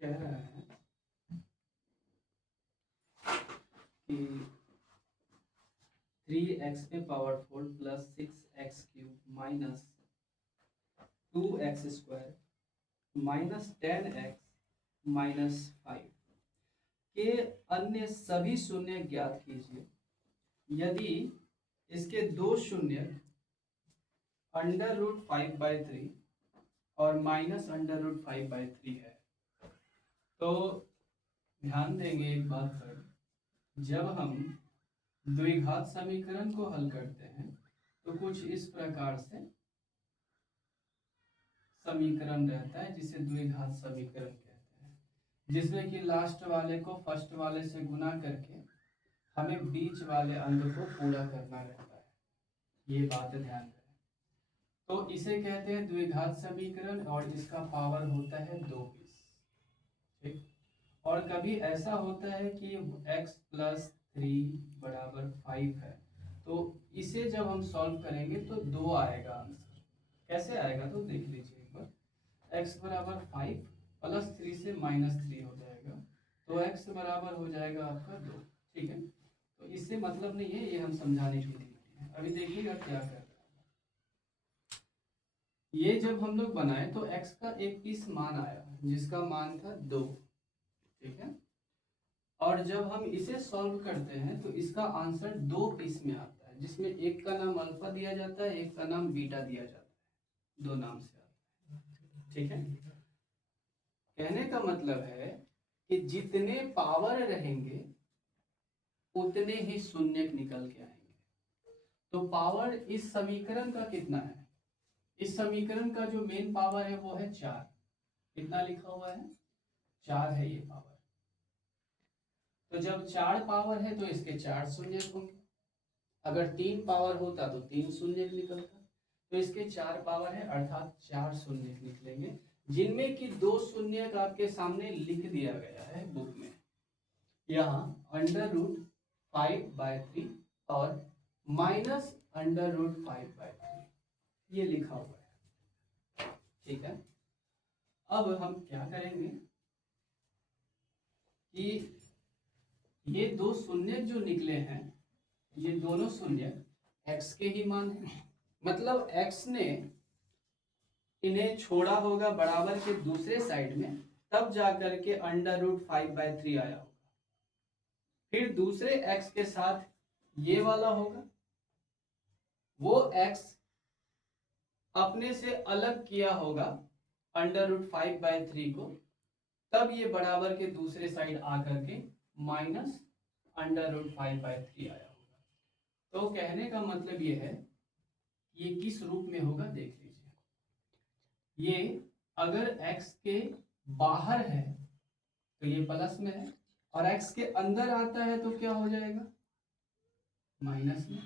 कह रहा है कि 3x पे power 4 plus 6x cube minus 2x square minus 10x minus 5 के अन्य सभी शून्य ज्ञात कीजिए यदि इसके दो शून्य अंडर रूट 5/3 और माइनस अंडर रूट 5/3 है। तो ध्यान देंगे एक बात पर, जब हम द्विघात समीकरण को हल करते हैं तो कुछ इस प्रकार से समीकरण रहता है जिसे द्विघात समीकरण कहते हैं, जिसमें कि लास्ट वाले को फर्स्ट वाले से गुना करके हमें बीच वाले अंक को पूरा करना रहता है। ये बात ध्यान रखें। तो इसे कहते हैं द्विघात समीकरण और इसका पावर होता है 2 पीस। ठीक। और कभी ऐसा होता है कि x + 3 = 5 है, तो इसे जब हम सॉल्व करेंगे तो 2 आएगा आंसर। कैसे आएगा तो देख लीजिए एक बार। x = 5 + 3 से -3 हो जाएगा, तो x बराबर हो जाएगा आपका 2। ठीक है, तो इससे मतलब नहीं है, ये हम समझाने के लिए। अभी देखिएगा क्या कर रहा है। ये जब हम लोग बनाए तो x का एक पीस मान आया जिसका मान था 2। ठीक है, और जब हम इसे सॉल्व करते हैं तो इसका आंसर 2 पीस में आता है, जिसमें एक का नाम अल्फा दिया जाता है, एक का नाम बीटा दिया जाता है, 2 नाम से आता है। ठीक है, कहने का मतलब है कि जितने पावर रहेंगे उतने ही शून्य निकल के आएंगे। तो पावर इस समीकरण का कितना है? इस समीकरण का जो मेन पावर है वो है 4। कितना लिखा हुआ है? 4 है ये पावर। तो जब 4 पावर है तो इसके 4 शून्य होंगे। अगर 3 पावर होता तो 3 शून्य निकलता। तो इसके 4 पावर है अर्थात 4 शून्य निकलेंगे, जिनमें कि 2 शून्य आपके सामने लिख दिया गया है बुक में। यहाँ √5/3 और -√5/3 ये लिखा हुआ है। ठीक है, अब हम क्या करेंगे कि ये 2 शून्य जो निकले हैं, ये दोनों शून्य x के ही मान है। मतलब x ने इन्हें छोड़ा होगा बराबर के दूसरे साइड में, तब जाकर के √5/3 आया होगा। फिर दूसरे x के साथ ये वाला होगा, वो x अपने से अलग किया होगा √5/3 को, तब ये बराबर के दूसरे साइड आकर के -√5/3 आया होगा। तो कहने का मतलब ये है, ये किस रूप में होगा देख लीजिए। ये अगर x के बाहर है तो ये प्लस में है, और x के अंदर आता है तो क्या हो जाएगा? माइनस में।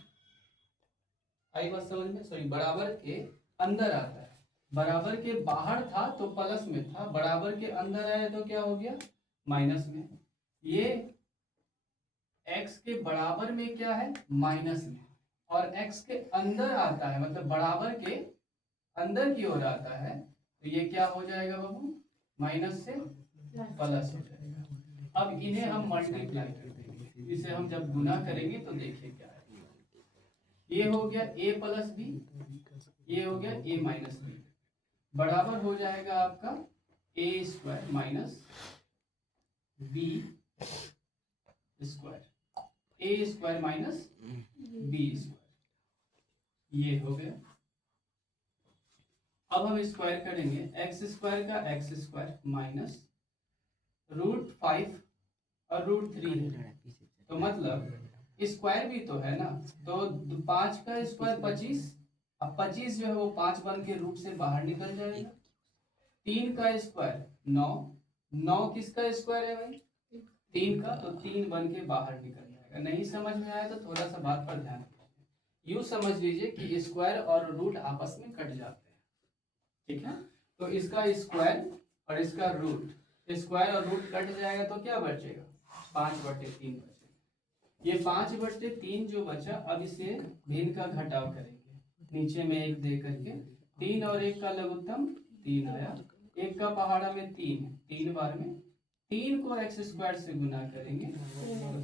आई बात समझ में? सॉरी, बराबर के अंदर आता है। बराबर के बाहर था तो प्लस में था, बराबर के अंदर आया तो क्या हो गया? माइनस में। ये x के बराबर में क्या है? माइनस में। और x के अंदर आता है, मतलब बराबर के अंदर की ओर आता है, तो ये क्या हो जाएगा बाबू? माइनस से प्लस हो जाएगा। अब इन्हें हम मल्टीप्लाई कर देंगे, इसे हम जब गुना करेंगे तो देखिए क्या है। ये हो गया a + b, ये हो गया a - b, बराबर हो जाएगा आपका a² - b² a² - b²। ये हो गया। अब हम स्क्वायर करेंगे, x² का x² माइनस √5 और √3 है, तो मतलब स्क्वायर भी तो है ना, तो 5 का स्क्वायर 25, अब 25 जो है वो 5 बन के रूट से बाहर निकल जाएगा। 3 का स्क्वायर 9, 9 किसका स्क्वायर है भाई? 3 का, तो 3 बन के बाहर निकल जाएगा। नहीं समझ में आया तो थोड़ा सा बात पर ध्यान दीजिए। यूं समझ लीजिए कि स्क्वायर और रूट आपस में कट जाते हैं। ठीक है, तो इसका स्क्वायर और इसका रूट, स्क्वायर और रूट कट जाएगा तो क्या बचेगा? 5/3 बचेगा। ये 5/3 जो बचा, अब इसे भिन्न का घटाव करेंगे, नीचे में 1 दे करके। 3 और 1 का लघुत्तम 3 आया, एक का पहाड़ा में 3, 3 बार में 3 को x स्क्वायर से गुना करेंगे तो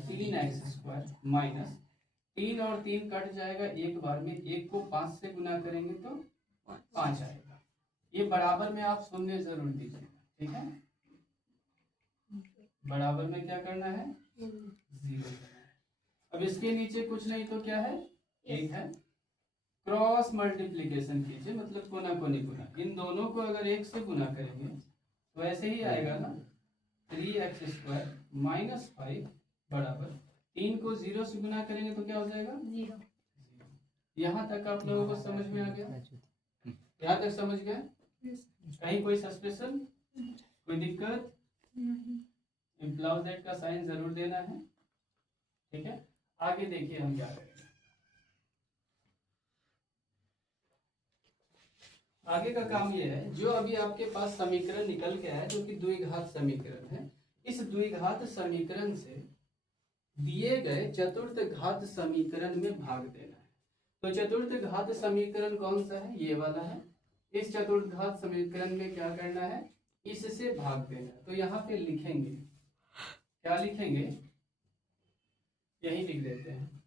3x² माइनस 3 और 3 कट जाएगा एक बार में, 1 को 5 से गुना करेंगे तो 5 आएगा। ये बराबर में आप शून्य जरूर दीजिएगा, ठीक है। बराबर में क्या करना है, 0 करना है। अब इसके नीचे कुछ नहीं तो क्या है, 1 है। क्रॉस मल्टीप्लिकेशन कीजिए, मतलब कोना कोनी गुना। इन दोनों को अगर 1 से गुना करेंगे तो ऐसे ही आएगा ना, 3x² माइनस 5 बराबर 3 को 0 से गुना करेंगे तो क्या हो जाएगा, 0। यहाँ तक आप लोगों को समझ में आ गया? यहाँ तक समझ गए? कहीं कोई सस्पेंशन, कोई दिक्कत? इम्प्लाउज दैट का साइन जरूर देना है, ठीक है। आगे देखिए हम क्या करेंगे। आगे का काम ये है, जो अभी आपके पास समीकरण निकल के आया जो कि द्विघात समीकरण है, इस द्विघात समीकरण से दिए गए चतुर्थ घात समीकरण में भाग देना है। तो चतुर्थ घात समीकरण कौन सा है, ये वाला है। इस चतुर्थ घात समीकरण में क्या करना है, इससे भाग देना है। तो यहाँ पे लिखेंगे, क्या लिखेंगे, यही लिख देते हैं,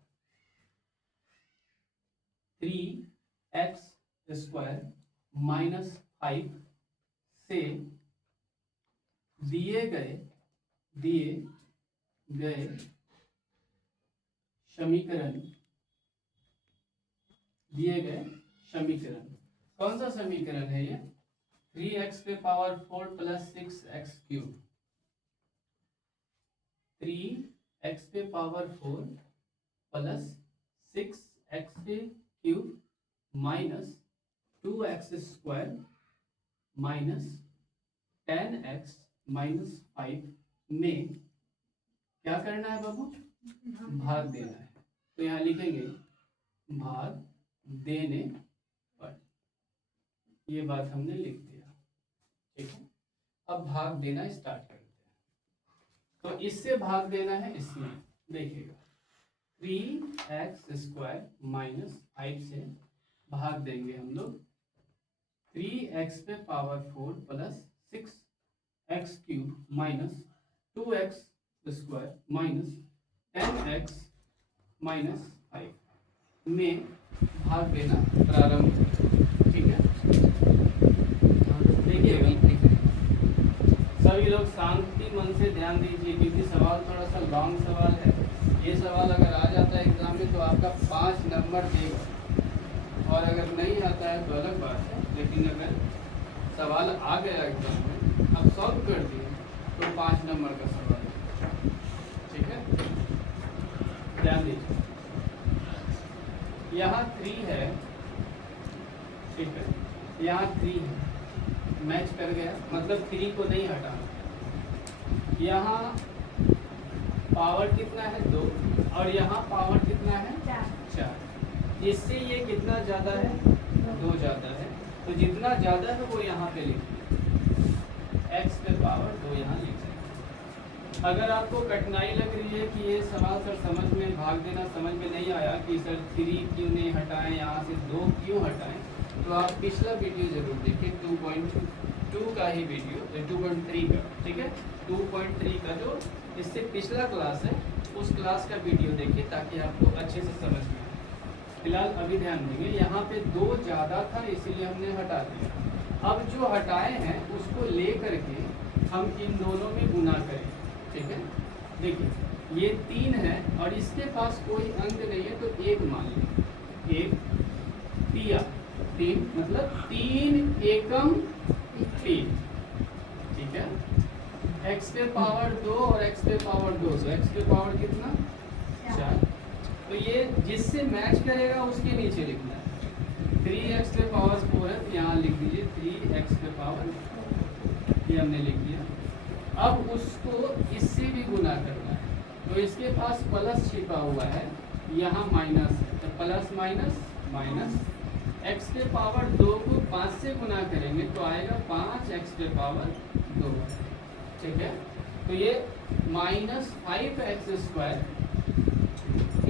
3x² माइनस 5 से दिए गए समीकरण, कौन सा समीकरण है ये, 3x⁴ plus 6x³ 3x⁴ plus 6x³ minus 2x² minus 10x minus 5 में क्या करना है बाबू, भाग देना है। तो यहाँ लिखेंगे भाग देने पर, ये बात हमने लिख दिया, ठीक है। अब भाग देना स्टार्ट करते हैं। तो इससे भाग देना है, इसमें देखिएगा 3x² माइनस 5 से भाग देंगे हम लोग 3x⁴ plus 6x³ minus 2x² minus 10x minus 5 में भाग देना प्रारंभ, ठीक है। देखिए सभी लोग शांति मन से ध्यान दीजिए, क्योंकि सवाल थोड़ा सा लॉन्ग सवाल है। ये सवाल अगर आ जाता है एग्जाम में तो आपका 5 नंबर देगा, और अगर नहीं आता है तो अलग बात है, लेकिन अगर सवाल आ गया एग्जाम में, अब सॉल्व कर दिए तो 5 नंबर का सवाल है, ठीक है। ध्यान दीजिए, यहाँ 3 है, ठीक है, यहाँ 3 है, मैच कर गया, मतलब 3 को नहीं हटाना। यहाँ पावर कितना है, 2, और यहाँ पावर कितना है, 4। इससे ये कितना ज़्यादा है, 2 ज़्यादा है। तो जितना ज़्यादा है वो यहाँ पे लिखिए, x⁴ 2 यहाँ लिख दें। अगर आपको कठिनाई लग रही है कि ये सवाल सर समझ में, भाग देना समझ में नहीं आया कि सर 3 क्यों नहीं हटाएं, यहाँ से 2 क्यों हटाएं, तो आप पिछला वीडियो जरूर देखिए, 2.2 का ही वीडियो, 2.3 का, ठीक है। 2.3 का जो इससे पिछला क्लास है, उस क्लास का वीडियो देखिए ताकि आपको अच्छे से समझ में आए। फिलहाल अभी ध्यान देंगे, यहाँ पे 2 ज़्यादा था इसीलिए हमने हटा दिया। अब जो हटाए हैं उसको ले करके हम इन दोनों में गुना करें, ठीक है। देखिए ये 3 है और इसके पास कोई अंक नहीं है, तो 1 मान लीजिए, 1 दिया, 3 मतलब 3 एकम 3, ठीक है। x⁴ 2 और x⁴ 2, तो x⁴ कितना, 4। तो ये जिससे मैच करेगा उसके नीचे लिखना है। 3x⁴ है तो यहाँ लिख दीजिए 3x⁴, ये हमने लिख दिया। अब उसको इससे भी गुना करना है, तो इसके पास प्लस छिपा हुआ है, यहाँ माइनस है, तो प्लस माइनस माइनस, x⁴ 2 को 5 से गुना करेंगे तो आएगा 5x⁴ 2, ठीक है। तो ये -5x²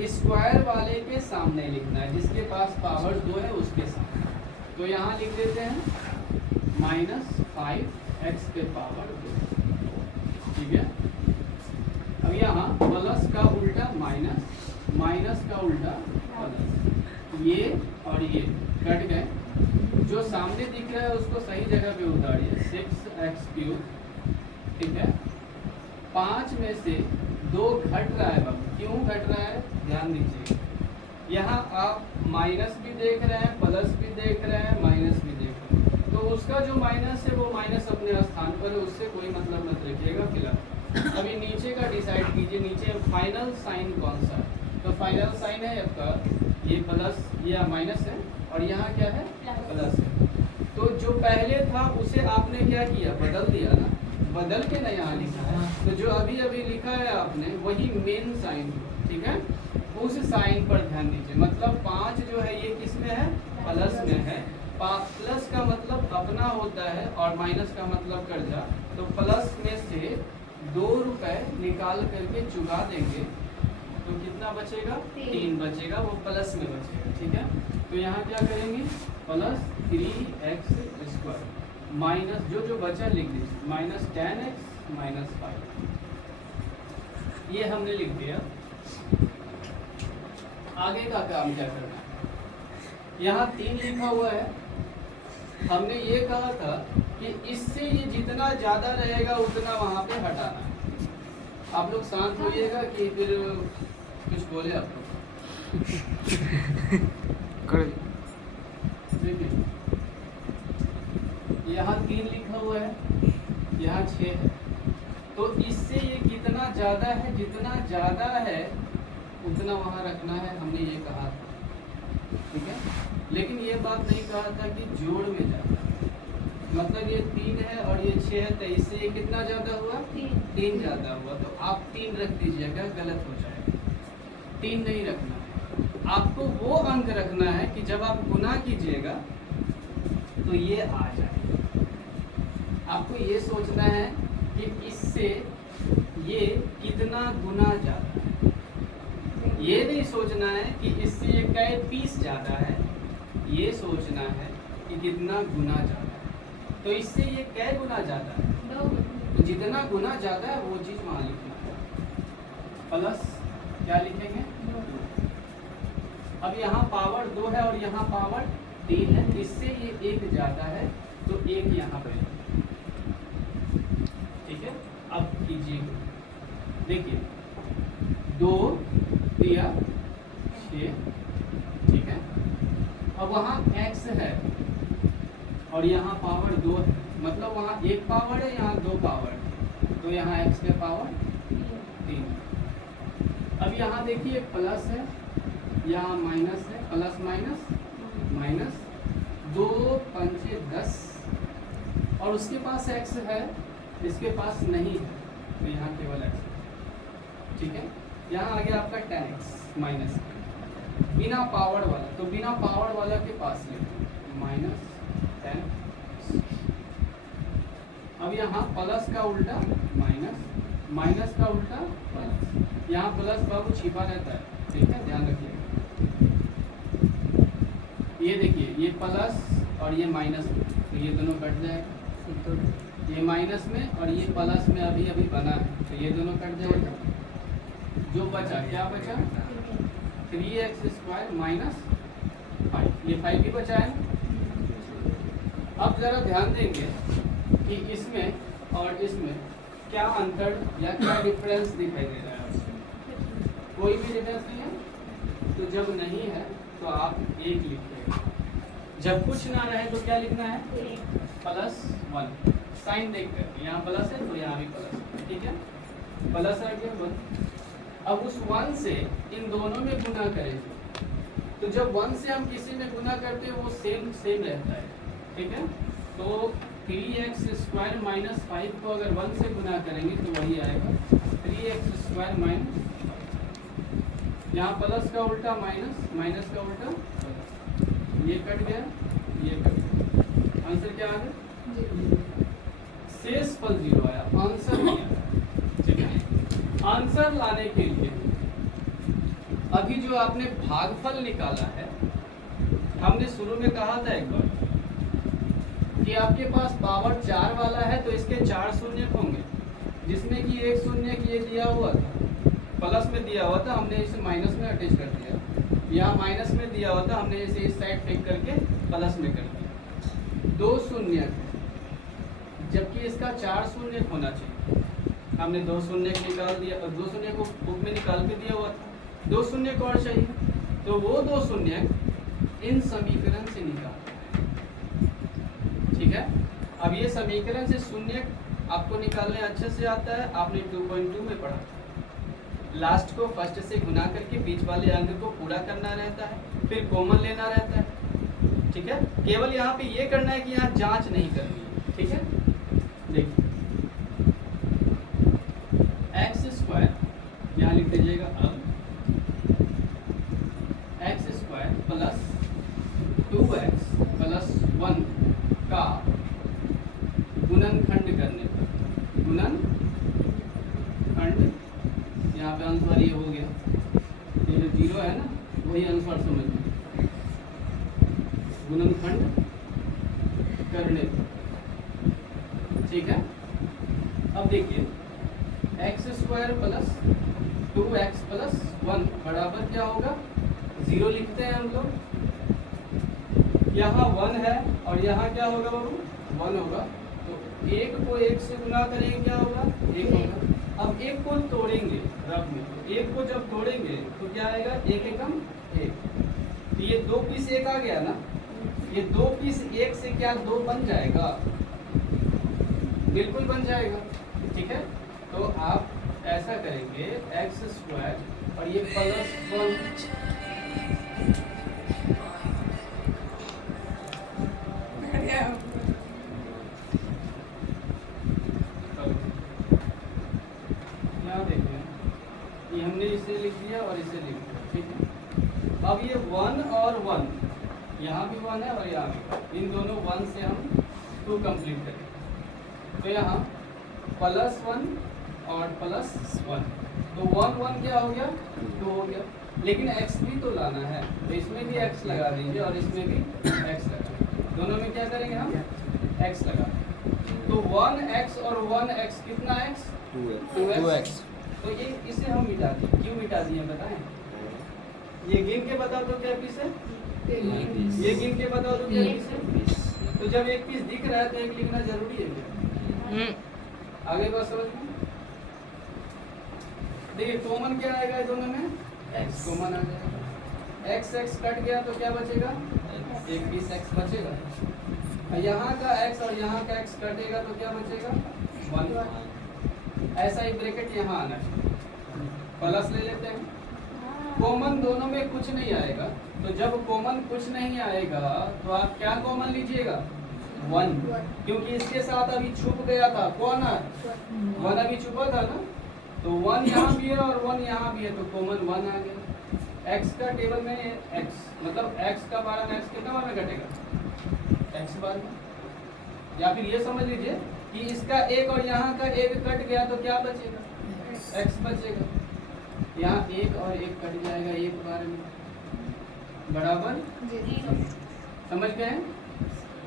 स्क्वायर वाले के सामने लिखना है, जिसके पास पावर 2 है उसके सामने। तो यहाँ लिख देते हैं -5 x के पावर 2, ठीक है। अब यहाँ प्लस का उल्टा माइनस, माइनस का उल्टा प्लस, ये और ये कट गए। जो सामने दिख रहा है उसको सही जगह पे उतारिए, 6x3, ठीक है। 5 में से 2 घट रहा है बाबू, क्यों घट रहा है ध्यान दीजिए। यहाँ आप माइनस भी देख रहे हैं, प्लस भी देख रहे हैं, माइनस भी देख रहे हैं, तो उसका जो माइनस है वो माइनस अपने स्थान पर है, उससे कोई मतलब मत रखिएगा फिलहाल। अभी नीचे का डिसाइड कीजिए, नीचे फाइनल साइन कौन सा, तो फाइनल साइन है आपका ये प्लस या माइनस है, और यहाँ क्या है प्लस है। तो जो पहले था उसे आपने क्या किया, बदल दिया ना, बदल के ना यहाँ लिखा है। तो जो अभी अभी लिखा है आपने वही मेन साइन, ठीक है, उस साइन पर ध्यान दीजिए। मतलब 5 जो है ये किस में है, प्लस में है। प्लस का मतलब अपना होता है और माइनस का मतलब कर्जा। तो प्लस में से 2 रुपए निकाल करके चुका देंगे तो कितना बचेगा, 3 बचेगा, वो प्लस में बचेगा, ठीक है। तो यहाँ क्या करेंगे, प्लस 3x² माइनस जो बचा लिख दीजिए, माइनस 10x माइनस 5, ये हमने लिख दिया। आगे का काम क्या करना है, यहाँ 3 लिखा हुआ है। हमने ये कहा था कि इससे ये जितना ज्यादा रहेगा उतना वहां पे हटाना है। आप लोग शांत होइएगा कि फिर कुछ बोले आप लोग। देखिए यहाँ 3 लिखा हुआ है, यहाँ 6 है, तो इससे ये कितना ज्यादा है, जितना ज्यादा है उतना वहाँ रखना है, हमने ये कहा था, ठीक है। लेकिन ये बात नहीं कहा था कि जोड़ में ज्यादा, मतलब ये 3 है और ये 6 है, तो इससे ये कितना ज्यादा हुआ, 3 ज्यादा हुआ। तो आप 3 रख दीजिएगा, गलत हो जाएगा, 3 नहीं रखना है। आपको वो अंक रखना है कि जब आप गुना कीजिएगा तो ये आ जाए। आपको ये सोचना है कि इससे ये कितना गुना ज्यादा है, ये नहीं सोचना है कि इससे ये कै पीस ज्यादा है, ये सोचना है कि कितना गुना ज्यादा है। तो इससे ये कै गुना ज्यादा है, तो जितना गुना ज्यादा है वो चीज वहां लिखना है। प्लस क्या लिखेंगे, अब यहाँ पावर 2 है और यहाँ पावर 3 है, इससे ये 1 ज्यादा है, तो 1 यहाँ पे, ठीक है। अब कीजिए, देखिए 2 दिया 6, ठीक है। अब वहाँ x है और यहाँ पावर 2 है, मतलब वहाँ 1 पावर है, यहाँ 2 पावर है, तो यहाँ x के पावर 3। अब यहाँ देखिए प्लस है, यहाँ माइनस है, प्लस माइनस माइनस, 2 पंचे 10, और उसके पास x है, इसके पास नहीं है, तो यहाँ केवल x, ठीक है। यहाँ आ गया आपका 10x माइनस, बिना पावर वाला, तो बिना पावर वाला के पास लिखो माइनस 10। अब यहाँ प्लस का उल्टा माइनस, माइनस का उल्टा प्लस, यहाँ प्लस बाबू छिपा रहता है, ठीक है, ध्यान रखिएगा। ये देखिए ये प्लस और ये माइनस, तो ये दोनों कट जाएगा, ये माइनस में और ये प्लस में अभी अभी बना है, तो ये दोनों कट जाएगा। जो बचा क्या बचा, 3x² माइनस 5, ये 5 भी बचा है। अब जरा ध्यान देंगे कि इसमें और इसमें क्या अंतर या क्या डिफरेंस दिखाई दे रहा है। कोई भी डिफरेंस नहीं है, तो जब नहीं है तो आप 1 लिखिएगा, जब कुछ ना रहे तो क्या लिखना है, +1। साइन देख कर, यहाँ प्लस है तो यहाँ भी प्लस है, ठीक है, प्लस आ गया 1। अब उस 1 से इन दोनों में गुना करेंगे, तो जब 1 से हम किसी में गुना करते हैं वो सेम रहता है, ठीक है। तो 3x² माइनस 5 को अगर 1 से गुना करेंगे तो वही आएगा 3x² माइनस, यहाँ प्लस का उल्टा माइनस, माइनस का उल्टा प्लस, ये कट गया, ये कट गया, आंसर क्या आ गया, शेष फल 0 आया, आंसर नहीं आया, ठीक है। आंसर लाने के लिए अभी जो आपने भागफल निकाला है, हमने शुरू में कहा था एक बार, कि आपके पास पावर 4 वाला है तो इसके 4 शून्य होंगे, जिसमें कि एक शून्य ये दिया हुआ था, प्लस में दिया हुआ था, हमने इसे माइनस में अटैच कर दिया। यहाँ माइनस में दिया हुआ था, हमने इसे इस साइड फेंक करके प्लस में कर दिया। 2 शून्य, जबकि इसका 4 शून्य होना चाहिए। हमने 2 शून्य निकाल दिया और 2 शून्य को बुक में निकाल के दिया हुआ था। 2 शून्य और चाहिए, तो वो 2 शून्य इन समीकरण से निकाल, ठीक है। अब ये समीकरण से शून्य आपको निकालने अच्छे से आता है, आपने 2.2 में पढ़ा। लास्ट को फर्स्ट से गुना करके बीच वाले अंक को पूरा करना रहता है, फिर कॉमन लेना रहता है, ठीक है। केवल यहाँ पे ये करना है कि यहाँ जांच नहीं करनी है, ठीक है। देखिए एक्स स्क्वायर यहाँ लिख दीजिएगा, अब x square plus 2x plus 1 का गुणनखंड करने पर, गुणनखंड यहाँ पे अनुस्वार ये हो गया, ये जो 0 है ना वही अनुस्वार समझ में, गुणनखंड करने पर, ठीक है। अब देखिए x square plus 2x plus 1 बराबर क्या होगा, 0 लिखते हैं हम लोग। यहाँ 1 है और यहाँ क्या होगा बाबू, 1 होगा, तो 1 को 1 से गुना करेंगे क्या होगा, 1 होगा। अब 1 को तोड़ेंगे रफ में, 1 को जब तोड़ेंगे तो क्या आएगा, 1 एकम 1, तो ये 2 पीस 1 आ गया ना, ये 2 पीस 1 से क्या 2 बन जाएगा, बिल्कुल बन जाएगा, ठीक है। तो आप ऐसा करेंगे एक्स स्क्वायर और ये प्लस 1 यहाँ देखिए, ये हमने इसे लिख दिया और इसे लिख दिया, ठीक है। अब ये 1 और 1, यहाँ भी 1 है और यहाँ भी, इन दोनों 1 से हम 2 कंप्लीट करेंगे, तो यहाँ प्लस 1 और प्लस 1, तो 1 1 क्या हो गया, 2 हो गया। लेकिन x भी तो लाना है, तो इसमें भी x लगा दीजिए और इसमें भी x लगा, दोनों में क्या करेंगे हम, x लगा। तो 1x और 1x कितना x, 2x। तो ये इसे हम मिटा दिए, क्यों मिटा दिए बताएं, ये गिन के बता दो क्या पीस है, ये गिन के बता दो क्या पीस है। तो जब एक पीस दिख रहा है तो एक लिखना जरूरी है, आगे बात समझ में। देखिए कॉमन क्या आएगा दोनों में, x कॉमन आ जाएगा, x x कट गया तो क्या बचेगा, एक पीस x बचेगा। यहाँ का x और यहाँ का x कटेगा तो क्या बचेगा, 1। ऐसा ही ब्रैकेट यहाँ आना चाहिए, प्लस ले लेते हैं। कॉमन दोनों में कुछ नहीं आएगा, तो जब कॉमन कुछ नहीं आएगा तो आप क्या कॉमन लीजिएगा, 1, क्योंकि इसके साथ अभी छुप गया था, कौन है, 1 अभी छुपा था ना, तो 1 यहाँ भी है और 1 यहाँ भी है, तो कॉमन 1 आ गया। x का टेबल में x मतलब x का 12 में x कितना बार में घटेगा, x बार में। या फिर ये समझ लीजिए कि इसका 1 और यहाँ का 1 कट गया तो क्या बचेगा, x बचेगा। यहाँ 1 और 1 कट जाएगा 1 बार में, बराबर, समझ गए।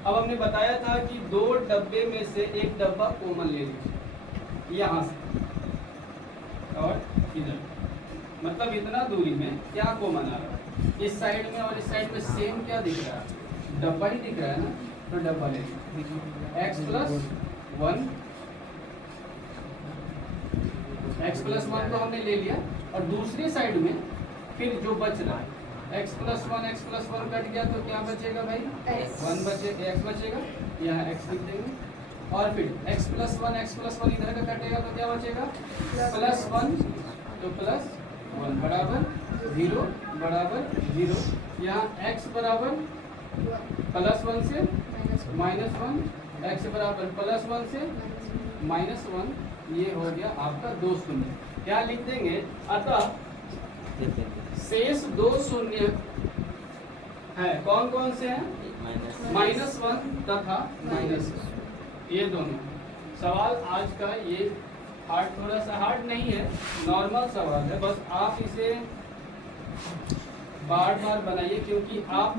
अब हमने बताया था कि 2 डब्बे में से एक डब्बा कॉमन ले लीजिए, यहाँ से और इधर, मतलब इतना दूरी में क्या कॉमन आ रहा है, इस साइड में और इस साइड में सेम क्या दिख रहा है, डब्बा ही दिख रहा है ना, तो डब्बा ले लीजिए। x प्लस 1, x प्लस 1 तो हमने ले लिया, और दूसरी साइड में फिर जो बच रहा है x प्लस 1 कट गया तो क्या बचेगा भाई, 1 बचेगा, x बचेगा, यहाँ x लिख देंगे। और फिर x प्लस 1 इधर का कटेगा तो क्या बचेगा, प्लस 1, तो प्लस 1 बराबर 0 बराबर 0। यहाँ x बराबर प्लस 1 से माइनस 1, x बराबर प्लस 1 से माइनस 1, ये हो गया आपका 2 शून्य। क्या लिख देंगे, अतः शेष 2 शून्य है, कौन कौन से हैं, -1 तथा -1, ये दोनों। सवाल आज का ये हार्ड, थोड़ा सा हार्ड नहीं है, नॉर्मल सवाल है, बस आप इसे बार बार बनाइए, क्योंकि आप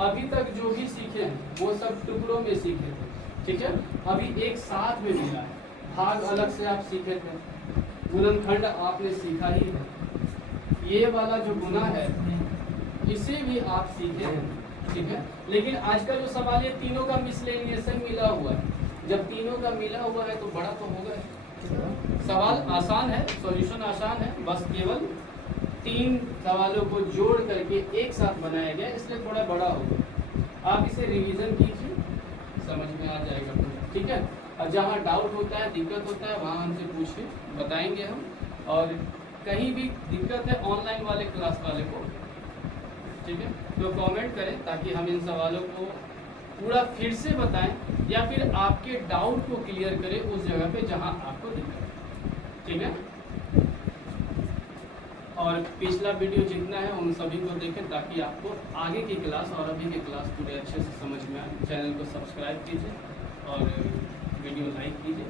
अभी तक जो भी सीखे हैं वो सब टुकड़ों में सीखे थे। ठीक है, अभी एक साथ में मिला है, भाग अलग से आप सीखे थे, गुणनखंड आपने सीखा ही है, ये वाला जो गुना है इसे भी आप सीखे हैं, ठीक है। लेकिन आज का जो सवाल ये तीनों का मिसलेनियसन मिला हुआ है, जब तीनों का मिला हुआ है तो बड़ा तो होगा। सवाल आसान है, सॉल्यूशन आसान है, बस केवल 3 सवालों को जोड़ करके एक साथ बनाया गया, इसलिए थोड़ा बड़ा होगा। आप इसे रिवीजन कीजिए, समझ में आ जाएगा, ठीक है। और जहाँ डाउट होता है, दिक्कत होता है, वहाँ हमसे पूछिए, बताएंगे हम। और कहीं भी दिक्कत है ऑनलाइन वाले क्लास वाले को, ठीक है, तो कमेंट करें ताकि हम इन सवालों को पूरा फिर से बताएं या फिर आपके डाउट को क्लियर करें उस जगह पे जहां आपको दिक्कत है, ठीक है। और पिछला वीडियो जितना है उन सभी को देखें ताकि आपको आगे की क्लास और अभी की क्लास पूरे अच्छे से समझ में आए। चैनल को सब्सक्राइब कीजिए और वीडियो लाइक कीजिए,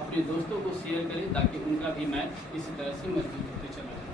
अपने दोस्तों को शेयर करें ताकि उनका भी मैथ इसी तरह से मजबूत होते चला जाए।